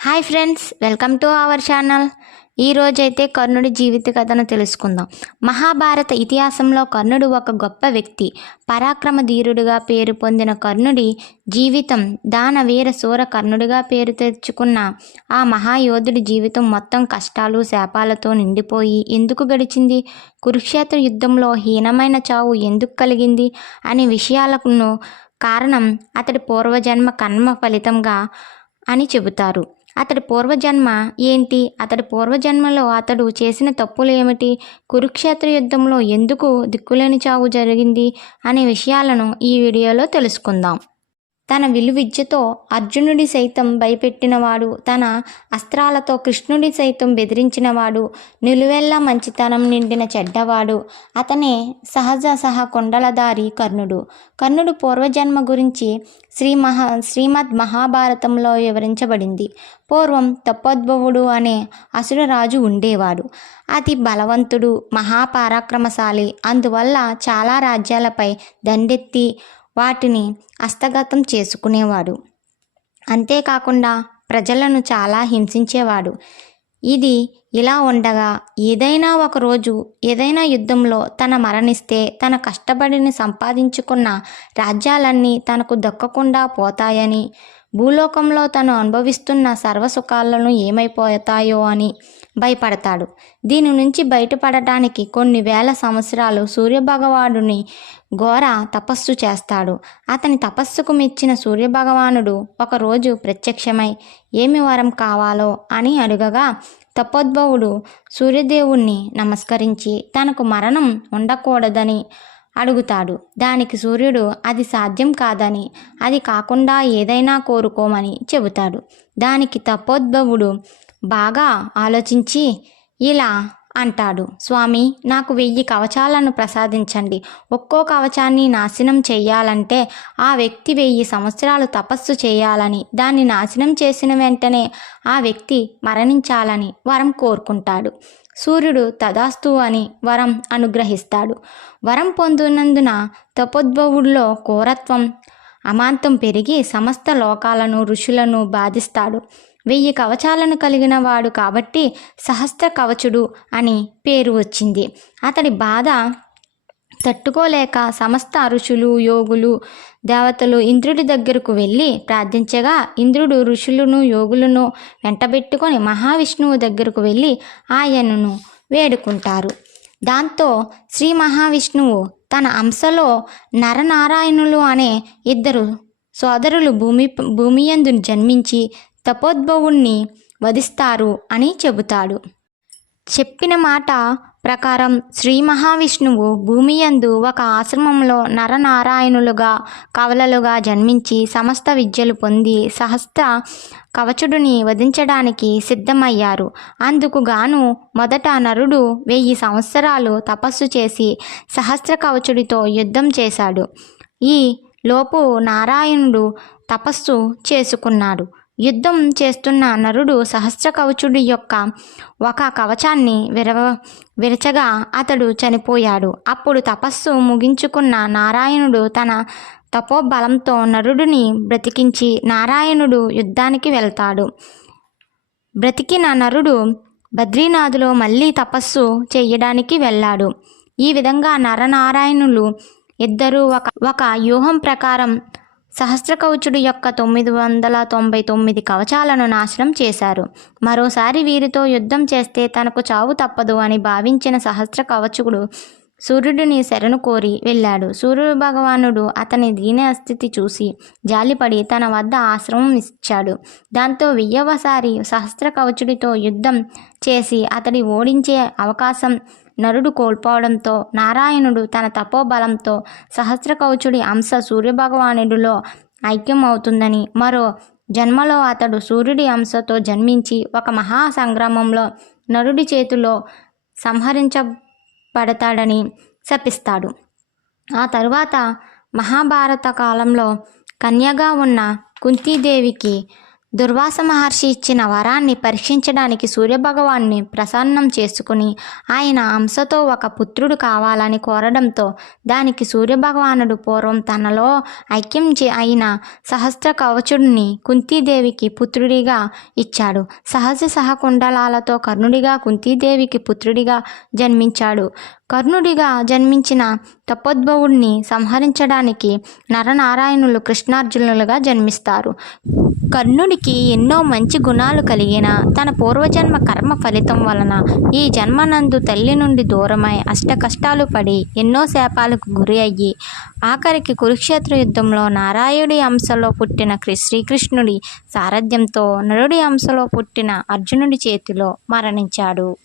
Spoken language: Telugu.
Hi friends, welcome to our channel. ఈరోజైతే కర్ణుడి జీవిత కథను తెలుసుకుందాం. మహాభారత ఇతిహాసంలో కర్ణుడు ఒక గొప్ప వ్యక్తి. పరాక్రమ ధీరుడిగా పేరు పొందిన కర్ణుడి జీవితం దానవీర శూర కర్ణుడిగా పేరు తెచ్చుకున్న ఆ మహాయోధుడి జీవితం మొత్తం కష్టాలు శాపాలతో నిండిపోయి ఎందుకు గడిచింది, కురుక్షేత్ర యుద్ధంలో హీనమైన చావు ఎందుకు కలిగింది అనే విషయాలకు కారణం అతడి పూర్వజన్మ కర్మ ఫలితంగా అని చెబుతారు. అతడి పూర్వజన్మ ఏంటి, అతడి పూర్వజన్మలో అతడు చేసిన తప్పులు ఏమిటి, కురుక్షేత్ర యుద్ధంలో ఎందుకు దిక్కులేని చావు జరిగింది అనే విషయాలను ఈ వీడియోలో తెలుసుకుందాం. తన విలువిద్యతో అర్జునుడి సైతం భయపెట్టినవాడు, తన అస్త్రాలతో కృష్ణుడి సైతం బెదిరించినవాడు, నిలువెల్లా మంచితనం నిండిన చెడ్డవాడు అతనే సహజ కొండలదారి కర్ణుడు. కర్ణుడు పూర్వజన్మ గురించి శ్రీమద్ మహాభారతంలో వివరించబడింది. పూర్వం తపోద్భవుడు అనే అసురరాజు ఉండేవాడు. అతి బలవంతుడు, మహాపరాక్రమశాలి. అందువల్ల చాలా రాజ్యాలపై దండెత్తి వాటిని హస్తగతం చేసుకునేవాడు. అంతేకాకుండా ప్రజలను చాలా హింసించేవాడు. ఇది ఇలా ఉండగా ఏదైనా యుద్ధంలో తన మరణిస్తే తన కష్టపడిని సంపాదించుకున్న రాజ్యాలన్నీ తనకు దక్కకుండా పోతాయని, భూలోకంలో తను అనుభవిస్తున్న సర్వసుఖాలను ఏమైపోతాయో అని భయపడతాడు. దీని నుంచి బయటపడటానికి కొన్ని వేల సంవత్సరాలు సూర్యభగవానుడిని ఘోర తపస్సు చేస్తాడు. అతని తపస్సుకు మెచ్చిన సూర్యభగవానుడు ఒకరోజు ప్రత్యక్షమై ఏమి వరం కావాలో అని అడగగా తపోద్భవుడు సూర్యదేవుణ్ణి నమస్కరించి తనకు మరణం ఉండకూడదని అడుగుతాడు. దానికి సూర్యుడు అది సాధ్యం కాదని, అది కాకుండా ఏదైనా కోరుకోమని చెబుతాడు. దానికి తపోద్భవుడు బాగా ఆలోచించి ఇలా అంటాడు, స్వామి, నాకు 1000 కవచాలను ప్రసాదించండి. ఒక్కో కవచాన్ని నాశనం చేయాలంటే ఆ వ్యక్తి 1000 సంవత్సరాలు తపస్సు చేయాలని, దాన్ని నాశనం చేసిన వెంటనే ఆ వ్యక్తి మరణించాలని వరం కోరుకుంటాడు. సూర్యుడు తదాస్తు అని వరం అనుగ్రహిస్తాడు. వరం పొందినందున తపోద్భవుడిలో క్రూరత్వం అమాంతం పెరిగి సమస్త లోకాలను ఋషులను బాధిస్తాడు. 1000 కవచాలను కలిగిన వాడు కాబట్టి సహస్ర కవచుడు అని పేరు వచ్చింది. అతడి బాధ తట్టుకోలేక సమస్త ఋషులు, యోగులు, దేవతలు ఇంద్రుడి దగ్గరకు వెళ్ళి ప్రార్థించగా ఇంద్రుడు ఋషులను, యోగులను వెంటబెట్టుకొని మహావిష్ణువు దగ్గరకు వెళ్ళి ఆయనను వేడుకుంటారు. దాంతో శ్రీ మహావిష్ణువు తన అంశలో నరనారాయణులు అనే 2 సోదరులు భూమియందు జన్మించి తపోద్భవుణ్ణి వధిస్తారు అని చెబుతాడు. చెప్పిన మాట ప్రకారం శ్రీ మహావిష్ణువు భూమియందు ఒక ఆశ్రమంలో నరనారాయణులుగా కవలలుగా జన్మించి సమస్త విద్యలు పొంది సహస్ర కవచుడిని వధించడానికి సిద్ధమయ్యారు. అందుకు గాను మొదట నరుడు 1000 సంవత్సరాలు తపస్సు చేసి సహస్ర కవచుడితో యుద్ధం చేశాడు. ఈ లోపు నారాయణుడు తపస్సు చేసుకున్నాడు. యుద్ధం చేస్తున్న నరుడు సహస్ర కవచుడి యొక్క ఒక కవచాన్ని విరచగా అతడు చనిపోయాడు. అప్పుడు తపస్సు ముగించుకున్న నారాయణుడు తన తపోబలంతో నరుడిని బ్రతికించి నారాయణుడు యుద్ధానికి వెళ్తాడు. బ్రతికిన నరుడు బద్రీనాథులో మళ్ళీ తపస్సు చేయడానికి వెళ్ళాడు. ఈ విధంగా నరనారాయణులు ఇద్దరూ ఒక వ్యూహం ప్రకారం సహస్రకవచుడి యొక్క 999 కవచాలను నాశనం చేశారు. మరోసారి వీరితో యుద్ధం చేస్తే తనకు చావు తప్పదు అని భావించిన సహస్ర కవచుడు సూర్యుడిని శరణు కోరి వెళ్ళాడు. సూర్యుడు భగవానుడు అతని దీనస్థితి చూసి జాలిపడి తన వద్ద ఆశ్రమం ఇచ్చాడు. దాంతో 1000వసారి సహస్ర కవచుడితో యుద్ధం చేసి అతడి ఓడించే అవకాశం నరుడు కోల్పోవడంతో నారాయణుడు తన తపోబలంతో సహస్ర కవచుడి అంశ సూర్యభగవానుడిలో ఐక్యం అవుతుందని, మరో జన్మలో అతడు సూర్యుడి అంశతో జన్మించి ఒక మహా సంగ్రామంలో నరుడి చేతిలో సంహరించబడతాడని శపిస్తాడు. ఆ తరువాత మహాభారత కాలంలో కన్యగా ఉన్న కుంతీదేవికి దుర్వాస మహర్షి ఇచ్చిన వరాన్ని పరీక్షించడానికి సూర్యభగవాన్ని ప్రసన్నం చేసుకుని ఆయన అంశతో ఒక పుత్రుడు కావాలని కోరడంతో దానికి సూర్యభగవానుడు పూర్వం తనలో ఐక్యం అయిన సహస్ర కవచుడిని కుంతీదేవికి పుత్రుడిగా ఇచ్చాడు. సహజ సహకుండలాలతో కర్ణుడిగా కుంతీదేవికి పుత్రుడిగా జన్మించాడు. కర్ణుడిగా జన్మించిన తపోద్భవుడిని సంహరించడానికి నరనారాయణులు కృష్ణార్జునులుగా జన్మిస్తారు. కర్ణుడికి ఎన్నో మంచి గుణాలు కలిగిన తన పూర్వజన్మ కర్మ ఫలితం వలన ఈ జన్మనందు తల్లి నుండి దూరమై అష్ట కష్టాలు పడి ఎన్నో శాపాలకు గురి అయ్యి ఆఖరికి కురుక్షేత్ర యుద్ధంలో నారాయుడి అంశలో పుట్టిన శ్రీకృష్ణుడి సారథ్యంతో నరుడి అంశలో పుట్టిన అర్జునుడి చేతిలో మరణించాడు.